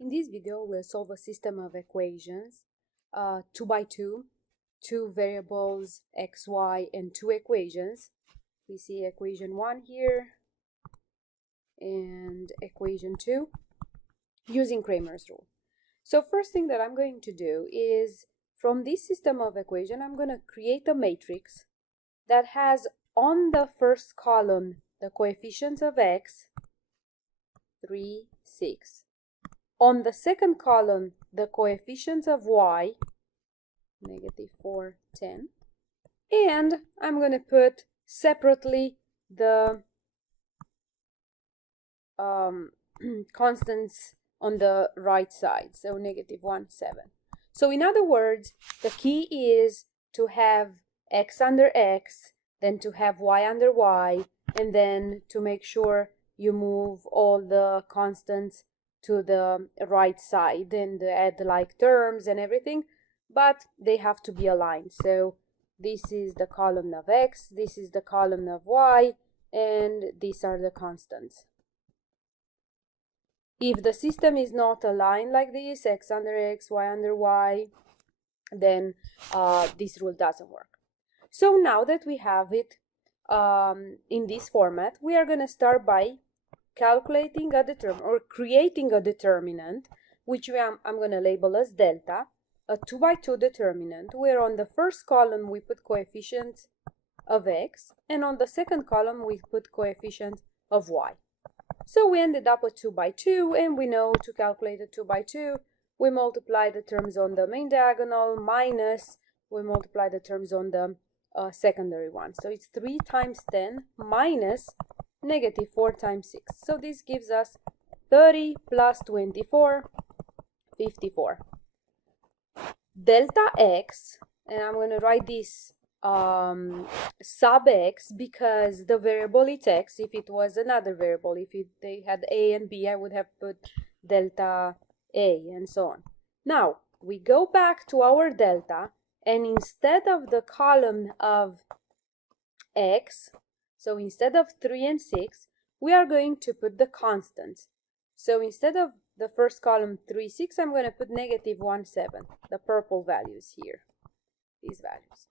In this video, we'll solve a system of equations, 2 by 2, two variables x, y, and two equations. We see equation 1 here and equation 2 using Cramer's rule. So first thing that I'm going to do is, from this system of equation, I'm going to create a matrix that has on the first column the coefficients of x, 3, 6. On the second column, the coefficients of y, -4, 10. And I'm going to put separately the constants on the right side, so -1, 7. So in other words, the key is to have x under x, then to have y under y, and then to make sure you move all the constants to the right side and add like terms and everything, but they have to be aligned. So this is the column of x, this is the column of y, and these are the constants. If the system is not aligned like this, x under x, y under y, then this rule doesn't work. So now that we have it in this format, we are going to start by calculating a determinant, or creating a determinant, which I'm going to label as delta, a 2 by 2 determinant, where on the first column we put coefficients of x, and on the second column we put coefficients of y. So we ended up with 2 by 2, and we know to calculate a 2 by 2, we multiply the terms on the main diagonal minus, we multiply the terms on the secondary one. So it's 3 times 10 minus -4 times 6. So this gives us 30 plus 24, 54. Delta x, and I'm going to write this sub x because the variable is x. If it was another variable, if they had a and b, I would have put delta a and so on. Now we go back to our delta, and instead of the column of x, so instead of 3 and 6, we are going to put the constants. So instead of the first column 3, 6, I'm going to put -1, 7, the purple values here, these values.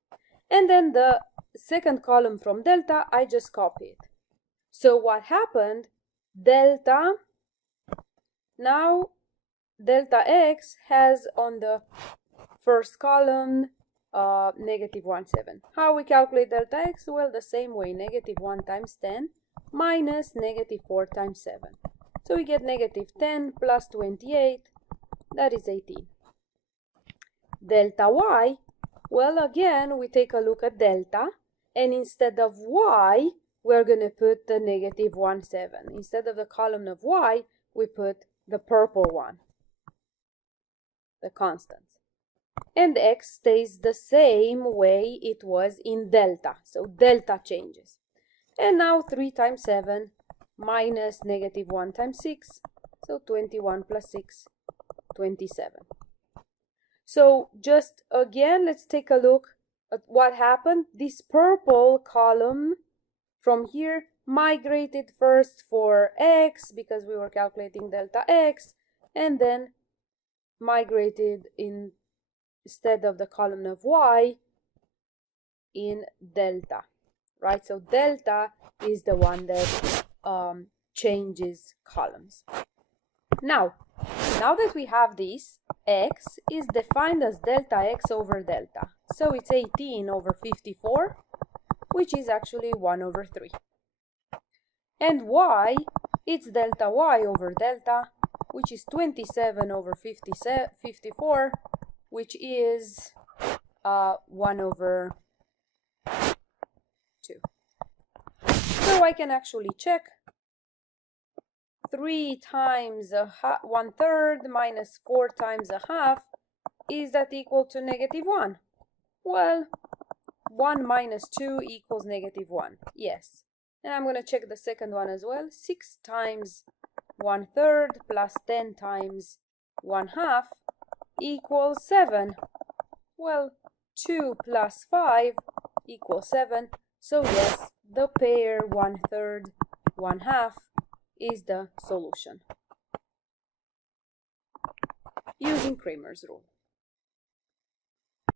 And then the second column from delta, I just copy it. So what happened, delta, now delta x has on the first column -1, 7. How we calculate delta x? Well, the same way, -1 times 10 minus -4 times 7. So we get -10 plus 28, that is 18. Delta y, well, again, we take a look at delta, and instead of y, we're going to put the -1, 7. Instead of the column of y, we put the purple one, the constants. And x stays the same way it was in delta, so delta changes. And now 3 times 7 minus -1 times 6, so 21 plus 6, 27. So just again, let's take a look at what happened. This purple column from here migrated first for x because we were calculating delta x, and then migrated instead of the column of y in delta, right? So delta is the one that changes columns. Now that we have this, x is defined as delta x over delta. So it's 18 over 54, which is actually 1 over 3. And y, it's delta y over delta, which is 27 over 54, which is 1 over 2. So I can actually check. 3 times 1/3 minus 4 times 1/2, is that equal to -1? Well, 1 minus 2 equals -1, yes. And I'm going to check the second one as well. 6 times 1/3 plus 10 times 1/2 equals 7. Well, 2 plus 5 equals 7. So yes, the pair 1/3, 1/2 is the solution. using Cramer's rule.